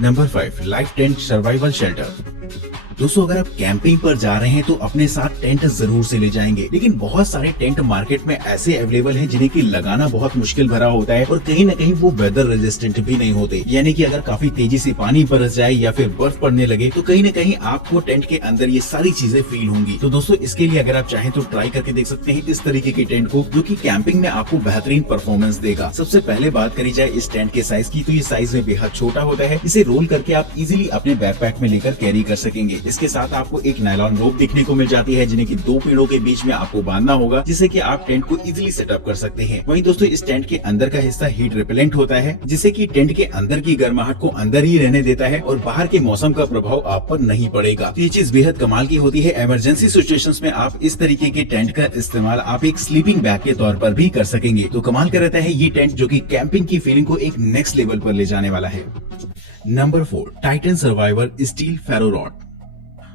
Number 5, life tent survival shelter. दोस्तों अगर आप कैंपिंग पर जा रहे हैं तो अपने साथ टेंट जरूर से ले जाएंगे, लेकिन बहुत सारे टेंट मार्केट में ऐसे अवेलेबल हैं जिन्हें की लगाना बहुत मुश्किल भरा होता है और कहीं न कहीं वो वेदर रेजिस्टेंट भी नहीं होते। यानी कि अगर काफी तेजी से पानी बरस जाए या फिर बर्फ पड़ने लगे तो कहीं न कहीं आपको टेंट के अंदर ये सारी चीजें फील होंगी। तो दोस्तों इसके लिए अगर आप चाहें तो ट्राई करके देख सकते हैं इस तरीके के टेंट को, जो की कैंपिंग में आपको बेहतरीन परफॉर्मेंस देगा। सबसे पहले बात करी जाए इस टेंट के साइज की, तो ये साइज में बेहद छोटा होता है। इसे रोल करके आप इजीली अपने बैकपैक में लेकर कैरी कर सकेंगे। इसके साथ आपको एक नायलॉन रोप देखने को मिल जाती है, जिन्हें की 2 पेड़ों के बीच में आपको बांधना होगा, जिससे कि आप टेंट को इजीली सेटअप कर सकते हैं। वहीं दोस्तों इस टेंट के अंदर का हिस्सा हीट रिपेलेंट होता है, जिससे कि टेंट के अंदर की गर्माहट को अंदर ही रहने देता है और बाहर के मौसम का प्रभाव आप पर नहीं पड़ेगा। तो ये चीज बेहद कमाल की होती है। इमरजेंसी सिचुएशंस में आप इस तरीके के टेंट का इस्तेमाल आप एक स्लीपिंग बैग के तौर पर भी कर सकेंगे। तो कमाल का रहता है ये टेंट, जो कि कैंपिंग की फीलिंग को एक नेक्स्ट लेवल पर ले जाने वाला है। नंबर 4, टाइटन सर्वाइवर स्टील फेरो रॉड।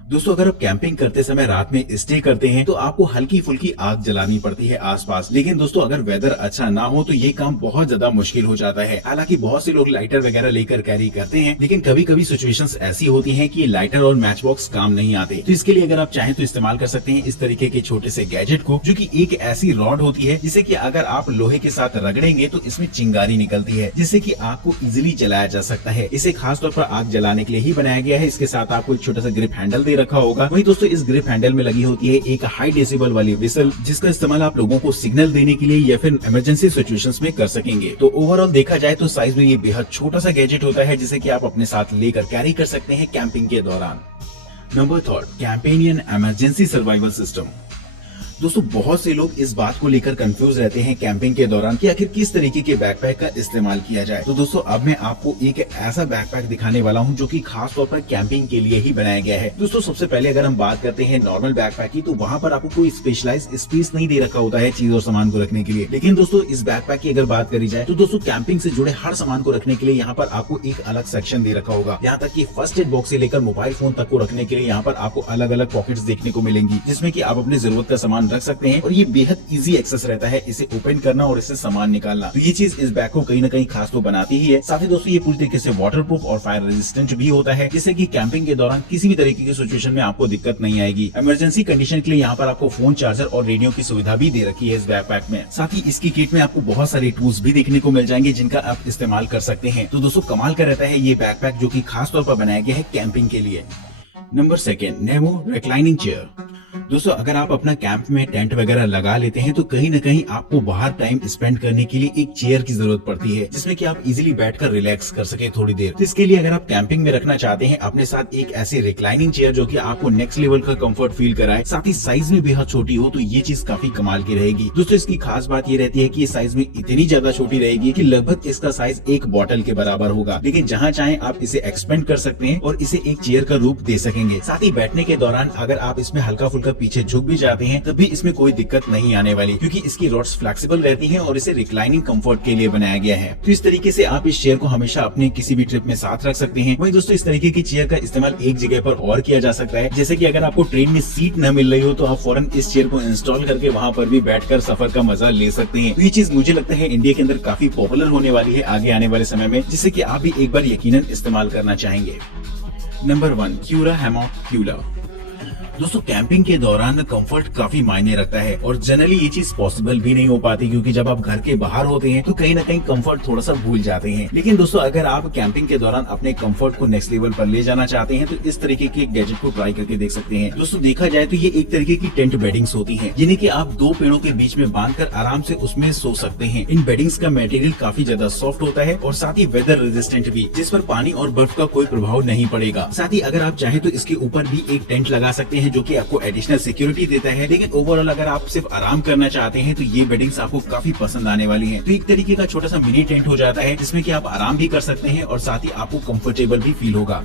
दोस्तों अगर आप कैंपिंग करते समय रात में स्टे करते हैं तो आपको हल्की फुल्की आग जलानी पड़ती है आसपास, लेकिन दोस्तों अगर वेदर अच्छा ना हो तो ये काम बहुत ज्यादा मुश्किल हो जाता है। हालांकि बहुत से लोग लाइटर वगैरह लेकर कैरी करते हैं, लेकिन कभी कभी सिचुएशंस ऐसी होती हैं कि लाइटर और मैच बॉक्स काम नहीं आते। तो इसके लिए अगर आप चाहें तो इस्तेमाल कर सकते हैं इस तरीके के छोटे से गैजेट को, जो की एक ऐसी रॉड होती है जिसे की अगर आप लोहे के साथ रगड़ेंगे तो इसमें चिंगारी निकलती है, जिससे की आग को इजिली जलाया जा सकता है। इसे खास तौर पर आग जलाने के लिए ही बनाया गया है। इसके साथ आपको एक छोटा सा ग्रिप हैंडल दे रखा होगा। वहीं दोस्तों इस ग्रिप हैंडल में लगी होती है एक हाई डेसिबल वाली विसल, जिसका इस्तेमाल आप लोगों को सिग्नल देने के लिए या फिर इमरजेंसी सिचुएशंस में कर सकेंगे। तो ओवरऑल देखा जाए तो साइज में ये बेहद छोटा सा गैजेट होता है, जिसे कि आप अपने साथ लेकर कैरी कर सकते हैं कैंपिंग के दौरान। Number 3, companion emergency survival system. दोस्तों बहुत से लोग इस बात को लेकर कंफ्यूज रहते हैं कैंपिंग के दौरान कि आखिर किस तरीके के बैकपैक का इस्तेमाल किया जाए। तो दोस्तों अब मैं आपको एक ऐसा बैकपैक दिखाने वाला हूं जो कि खास तौर पर कैंपिंग के लिए ही बनाया गया है। दोस्तों सबसे पहले अगर हम बात करते हैं नॉर्मल बैकपैक की, तो वहां पर आपको कोई स्पेशलाइज स्पेस नहीं दे रखा होता है चीज और सामान को रखने के लिए। लेकिन दोस्तों इस बैकपैक की अगर बात करी जाए तो दोस्तों कैंपिंग से जुड़े हर सामान को रखने के लिए यहाँ पर आपको एक अलग सेक्शन दे रखा होगा। यहाँ तक कि फर्स्ट एड बॉक्स से लेकर मोबाइल फोन तक को रखने के लिए यहाँ पर आपको अलग अलग पॉकेट्स देखने को मिलेंगी, जिसमें कि आप अपनी जरूरत का सामान रख सकते हैं। और ये बेहद इजी एक्सेस रहता है इसे ओपन करना और इससे सामान निकालना। तो ये चीज इस बैग को कहीं न कहीं खास तो बनाती ही है। साथ ही दोस्तों ये पूरी तरीके से वाटरप्रूफ और फायर रेजिस्टेंट भी होता है, जिससे कि कैंपिंग के दौरान किसी भी तरीके की सिचुएशन में आपको दिक्कत नहीं आएगी। इमरजेंसी कंडीशन के लिए यहाँ पर आपको फोन चार्जर और रेडियो की सुविधा भी दे रखी है इस बैकपैक में। साथ ही इसकी किट में आपको बहुत सारे टूल्स भी देखने को मिल जाएंगे जिनका आप इस्तेमाल कर सकते हैं। तो दोस्तों कमाल का रहता है ये बैकपैक, जो की खास तौर पर बनाया गया है कैंपिंग के लिए। Number 2, Nemo reclining chair. दोस्तों अगर आप अपना कैंप में टेंट वगैरह लगा लेते हैं तो कहीं न कहीं आपको बाहर टाइम स्पेंड करने के लिए एक चेयर की जरूरत पड़ती है, जिसमें कि आप इजीली बैठकर रिलैक्स कर सके थोड़ी देर। तो इसके लिए अगर आप कैंपिंग में रखना चाहते हैं अपने साथ एक ऐसी रिक्लाइनिंग चेयर जो कि आपको नेक्स्ट लेवल का कंफर्ट फील कराए, साथ ही साइज में बेहद छोटी हो, तो ये चीज काफी कमाल की रहेगी। दोस्तों इसकी खास बात ये रहती है कि ये साइज में इतनी ज्यादा छोटी रहेगी कि लगभग इसका साइज एक बॉटल के बराबर होगा, लेकिन जहाँ चाहे आप इसे एक्सपेंड कर सकते हैं और इसे एक चेयर का रूप दे सकेंगे। साथ ही बैठने के दौरान अगर आप इसमें हल्का फुल्का पीछे झुक भी जाते हैं तब भी इसमें कोई दिक्कत नहीं आने वाली, क्योंकि इसकी रॉड्स फ्लेक्सिबल रहती हैं और इसे रिक्लाइनिंग कंफर्ट के लिए बनाया गया है। तो इस तरीके से आप इस चेयर को हमेशा अपने किसी भी ट्रिप में साथ रख सकते हैं। वहीं दोस्तों इस तरीके की चेयर का इस्तेमाल एक जगह पर और किया जा सकता है, जैसे कि अगर आपको ट्रेन में सीट न मिल रही हो तो आप फौरन इस चेयर को इंस्टॉल करके वहाँ पर भी बैठकर सफर का मजा ले सकते हैं। तो ये चीज मुझे लगता है इंडिया के अंदर काफी पॉपुलर होने वाली है आगे आने वाले समय में, जिससे कि आप भी एक बार यकीनन इस्तेमाल करना चाहेंगे। Number 1, क्यूरा hammock क्यूला। दोस्तों कैंपिंग के दौरान कंफर्ट काफी मायने रखता है और जनरली ये चीज पॉसिबल भी नहीं हो पाती, क्योंकि जब आप घर के बाहर होते हैं तो कहीं ना कहीं कंफर्ट थोड़ा सा भूल जाते हैं। लेकिन दोस्तों अगर आप कैंपिंग के दौरान अपने कंफर्ट को नेक्स्ट लेवल पर ले जाना चाहते हैं तो इस तरीके के गैजेट को ट्राई करके देख सकते हैं। दोस्तों देखा जाए तो ये एक तरीके की टेंट बेडिंग्स होती है, जिन्हें की आप 2 पेड़ों के बीच में बांधकर आराम से उसमें सो सकते हैं। इन बेडिंग्स का मटेरियल काफी ज्यादा सॉफ्ट होता है और साथ ही वेदर रेजिस्टेंट भी, जिस पर पानी और बर्फ का कोई प्रभाव नहीं पड़ेगा। साथ ही अगर आप चाहे तो इसके ऊपर भी एक टेंट लगा सकते हैं, जो की आपको सिक्योरिटी देता है। लेकिन ओवरऑल अगर आप सिर्फ आराम करना चाहते हैं तो ये बेडिंग्स आपको काफी पसंद आने वाली हैं। तो एक तरीके का छोटा सा मिनी टेंट हो जाता है, जिसमें कि आप आराम भी कर सकते हैं और साथ ही आपको कंफर्टेबल भी फील होगा।